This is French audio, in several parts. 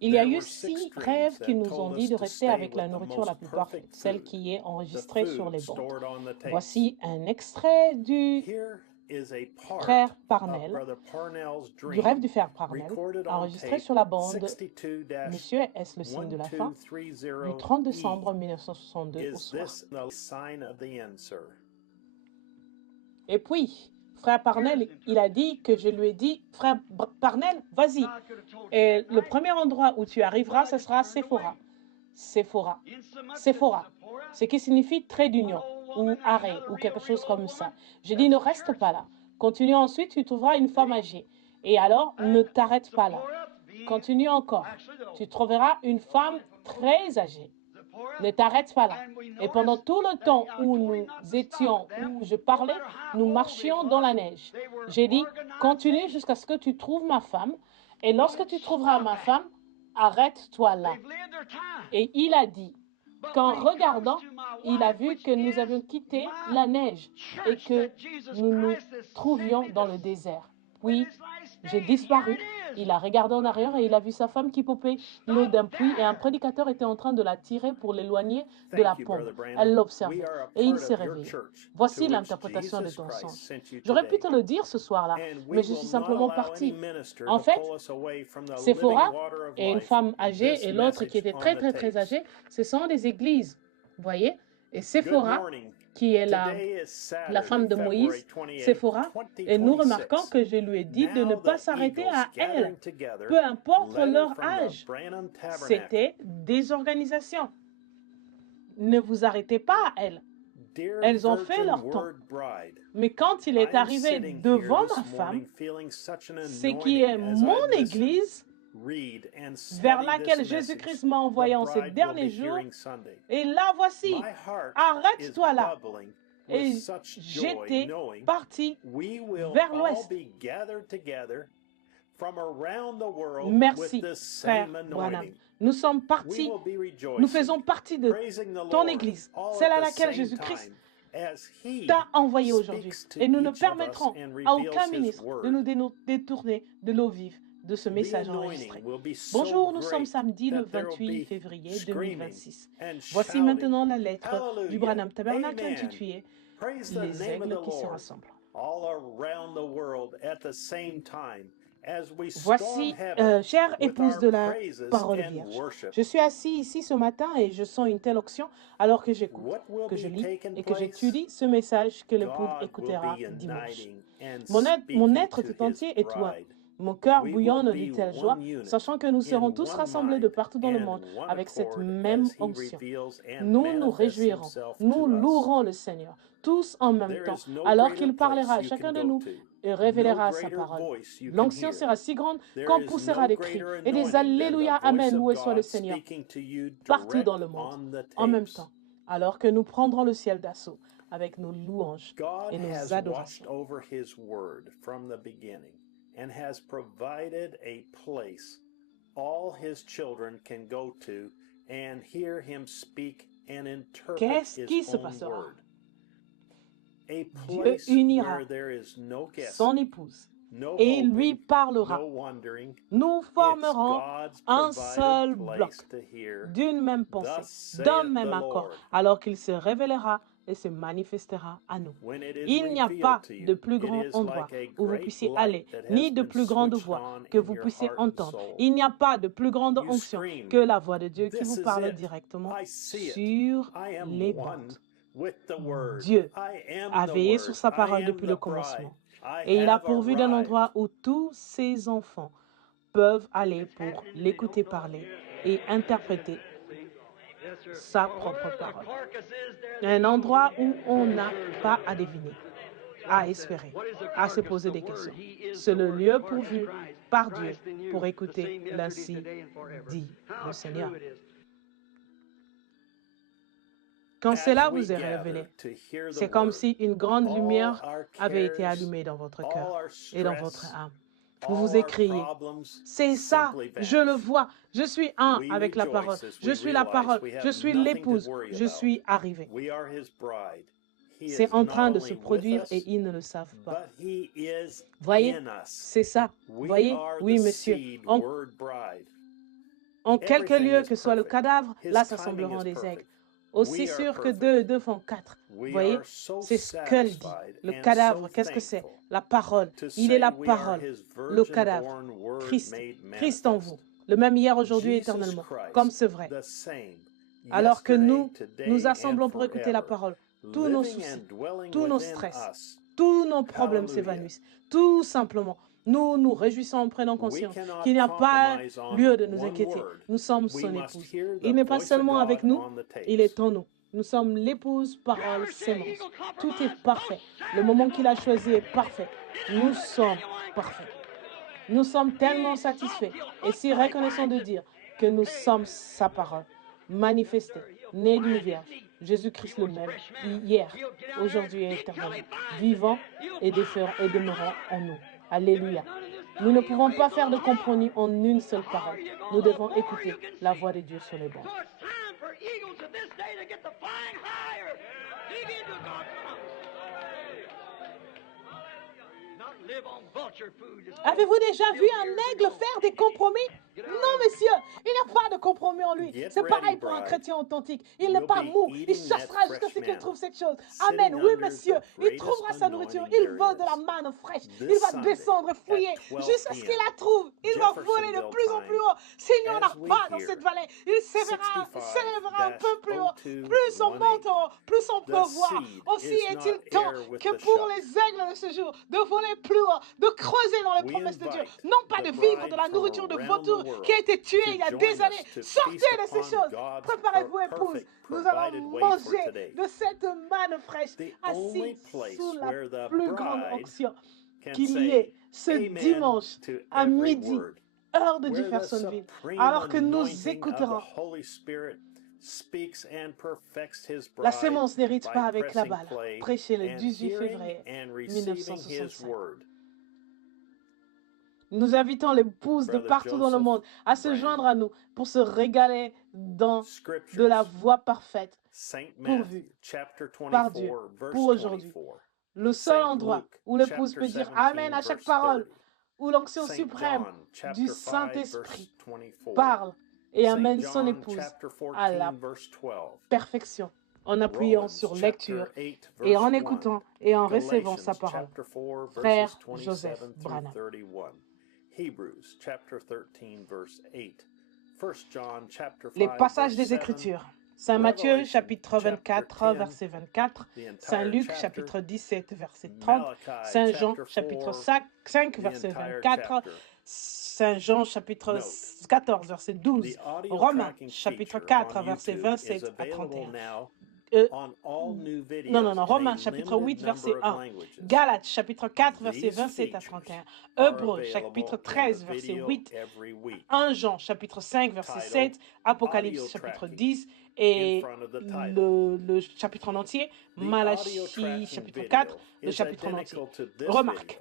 Il y a eu 6 rêves qui nous ont dit de rester avec la nourriture la plus parfaite, celle qui est enregistrée sur les bandes. Voici un extrait du frère Parnell, du rêve du frère Parnell, enregistré sur la bande. Monsieur, est-ce le signe de la fin? Du 30 décembre 1962 au soir. Et puis, frère Parnell, il a dit que je lui ai dit, frère Parnell, vas-y. Et le premier endroit où tu arriveras, ce sera Sephora. Sephora. Sephora. Ce qui signifie trait d'union ou arrêt ou quelque chose comme ça. J'ai dit, ne reste pas là. Continue ensuite, tu trouveras une femme âgée. Et alors, ne t'arrête pas là. Continue encore. Tu trouveras une femme très âgée. Ne t'arrête pas là. Et pendant tout le temps où nous étions, où je parlais, nous marchions dans la neige. J'ai dit, continue jusqu'à ce que tu trouves ma femme. Et lorsque tu trouveras ma femme, arrête-toi là. Et il a dit qu'en regardant, il a vu que nous avions quitté la neige et que nous nous trouvions dans le désert. Puis, j'ai disparu. Il a regardé en arrière et il a vu sa femme qui pompait l'eau d'un puits et un prédicateur était en train de la tirer pour l'éloigner de la pompe. Elle l'observait et il s'est réveillé. Voici l'interprétation de ton sens. J'aurais pu te le dire ce soir-là, mais je suis simplement parti. En fait, Sephora et une femme âgée et l'autre qui était très âgée, ce sont des églises, vous voyez? Et Sephora, qui est la femme de Moïse, Sephora, et nous remarquons que je lui ai dit de ne pas s'arrêter à elle, peu importe leur âge. C'était des organisations. Ne vous arrêtez pas à elles. Elles ont fait leur temps. Mais quand il est arrivé devant ma femme, ce qui est mon église, vers laquelle Jésus-Christ m'a envoyé en ces derniers jours, et là voici, arrête-toi là. Et j'étais parti vers l'ouest. Merci, frère Branham. Nous sommes partis, nous faisons partie de ton église, celle à laquelle Jésus-Christ t'a envoyé aujourd'hui. Et nous ne permettrons à aucun ministre de nous détourner de l'eau vive de ce message enregistré. Bonjour, nous sommes samedi le 28 février 2026. Voici maintenant la lettre du Branham Tabernacle intitulée « Les aigles qui se rassemblent ». Voici, chère épouse de la parole vierge, je suis assis ici ce matin et je sens une telle onction alors que j'écoute, que je lis et que j'étudie ce message que l'époux écoutera dimanche. Mon être tout entier est toi. Mon cœur bouillonne de telle joie, sachant que nous serons tous rassemblés de partout dans le monde avec cette même onction. Nous nous réjouirons, nous louerons le Seigneur, tous en même temps, alors qu'il parlera à chacun de nous et révélera sa parole. L'onction sera si grande qu'on poussera des cris et des Alléluia, Amen, loué soit le Seigneur, partout dans le monde, en même temps, alors que nous prendrons le ciel d'assaut avec nos louanges et nos adorations. And has provided a place all his children can go to and hear him speak and interpret Qu'est-ce qui his se own passera? word. A Dieu place unira where there is no guessing, son épouse no et il lui hoping, parlera. no wondering. Nous It's formerons God's un provided seul bloc place to hear, d'une même thus pensée, d'un saith même the accord, Lord. alors qu'il se révélera et se manifestera à nous. When it is Il n'y a revealed pas to you, de plus it grand is endroit like a où vous great puissiez light aller, that ni has de been plus grande switched voix on que in vous your puissiez heart and entendre. soul. Il n'y a pas de plus grande You onction scream, que la voix de Dieu qui "This vous is parle it. directement I see it. sur I am les one bandes. with the word. Dieu I am a the veillé word. sur sa I parole am depuis the le bride. commencement. I Et il a have pourvu d'un arrived. endroit où tous ses enfants peuvent aller pour l'écouter parler et interpréter sa propre parole. Un endroit où on n'a pas à deviner, à espérer, à se poser des questions. C'est le lieu pourvu par Dieu pour écouter l'ainsi dit le Seigneur. Quand cela vous est révélé, c'est comme si une grande lumière avait été allumée dans votre cœur et dans votre âme. Vous vous écriez, c'est ça, je le vois, je suis un avec la parole, je suis la parole, je suis l'épouse, je suis arrivé. C'est en train de se produire et ils ne le savent pas. Voyez, c'est ça. Voyez, oui, monsieur. En quelque Everything lieu is que soit le perfect. cadavre, His là timing s'assembleront is des perfect. aigles. Aussi We are sûr que perfect. 2 et 2 font 4. Vous We voyez, are so c'est ce qu'elle dit. satisfied Le and cadavre, so qu'est-ce que c'est? thankful La parole. to Il est say la we are parole. his Le cadavre. virgin-born word Christ. made Christ en manifest. vous. Le même hier, aujourd'hui et Jesus éternellement. Comme Christ, c'est vrai. the same, Alors que yesterday, nous today, and assemblons pour écouter la forever, parole. Tous nos living soucis, and dwelling tous nos within stress, us. tous nos problèmes Hallelujah. s'évanouissent. Tout simplement. Nous nous réjouissons en prenant We conscience cannot qu'il n'y a pas compromise on lieu de nous one inquiéter. word. Nous sommes We son must épouse. hear the Il n'est pas voice of seulement avec God nous, on the il tapes. est en nous. Nous sommes l'épouse, parole, sémence. Tout est parfait. Le moment qu'il a choisi est parfait. Nous sommes parfaits. Nous sommes tellement satisfaits et si reconnaissants de dire que nous sommes sa parole, manifestée, née d'une vierge, Jésus-Christ le même, hier, aujourd'hui et éternellement, vivant et demeurant en nous. Alléluia. Nous ne pouvons pas faire de compromis en une seule parole. Nous devons écouter la voix de Dieu sur les bancs. Avez-vous déjà vu un aigle faire des compromis? Non, messieurs, il n'y a pas de compromis en lui. C'est pareil pour un chrétien authentique. Il n'est pas mou. Il chassera jusqu'à ce qu'il trouve cette chose. Amen. Oui, messieurs, il trouvera sa nourriture. Il veut de la manne fraîche. Il va descendre et fouiller jusqu'à ce qu'il la trouve. Il va voler de plus en plus haut. S'il n'y en a pas dans cette vallée, il s'élèvera un peu plus haut. Plus on monte en haut, plus on peut voir. Aussi est-il temps que pour les aigles de ce jour, de voler plus haut, de creuser dans les promesses de Dieu. Non pas de vivre de la nourriture de vautour qui a été tuée il y a des années. Sortez de ces choses. Préparez-vous, épouse. Nous allons manger de cette manne fraîche, assis sous la plus grande onction qu'il y ait ce dimanche à midi, heure de Jeffersonville, alors que nous écouterons. La sémence n'hérite pas avec la balle. Prêché le 18 février 1965. Nous invitons les épouses de partout dans le monde à se joindre à nous pour se régaler dans de la voie parfaite pourvue par Dieu pour aujourd'hui. Le seul endroit où l'épouse peut dire Amen à chaque parole, où l'onction suprême du Saint-Esprit parle et amène son épouse à la perfection en appuyant sur lecture et en écoutant et en recevant sa parole. Frère Joseph Branham. Les passages des Écritures. Saint Matthieu, chapitre 24, verset 24. Saint Luc, chapitre 17, verset 30. Saint Jean, chapitre 5, verset 24. Saint Jean, chapitre 14, verset 12. Romains, chapitre 4, verset 27 à 31. Romains, chapitre 8, verset 1. Galates, chapitre 4, verset 27 à 31. Hébreux, chapitre 13, verset 8. 1 Jean, chapitre 5, verset 7. Apocalypse, chapitre 10. Et le chapitre en entier. Malachie, chapitre 4, le chapitre en entier. Remarque,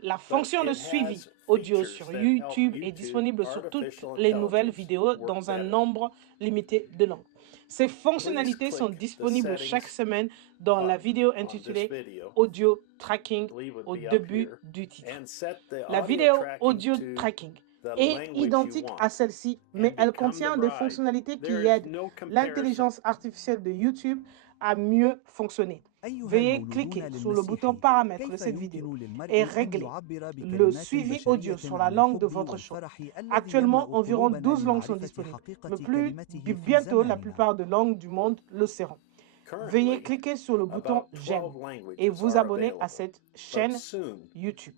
la fonction de suivi audio sur YouTube est disponible sur toutes les nouvelles vidéos dans un nombre limité de langues. Ces fonctionnalités sont disponibles chaque semaine dans la vidéo intitulée Audio Tracking au début du titre. La vidéo Audio Tracking est identique à celle-ci, mais elle contient des fonctionnalités qui aident l'intelligence artificielle de YouTube à mieux fonctionner. Veuillez cliquer sur le bouton paramètres de cette vidéo et régler le suivi audio sur la langue de votre choix. Actuellement, environ 12 langues sont disponibles, mais bientôt la plupart des langues du monde le seront. Veuillez cliquer sur le bouton j'aime et vous abonner à cette chaîne YouTube.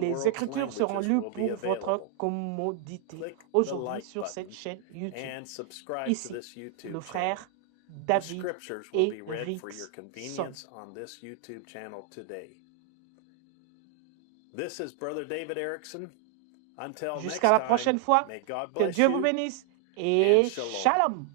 Les Écritures seront lues pour votre commodité aujourd'hui sur cette chaîne YouTube. Ici, le frère David et Rickson. Jusqu'à la prochaine fois, que Dieu vous bénisse et shalom.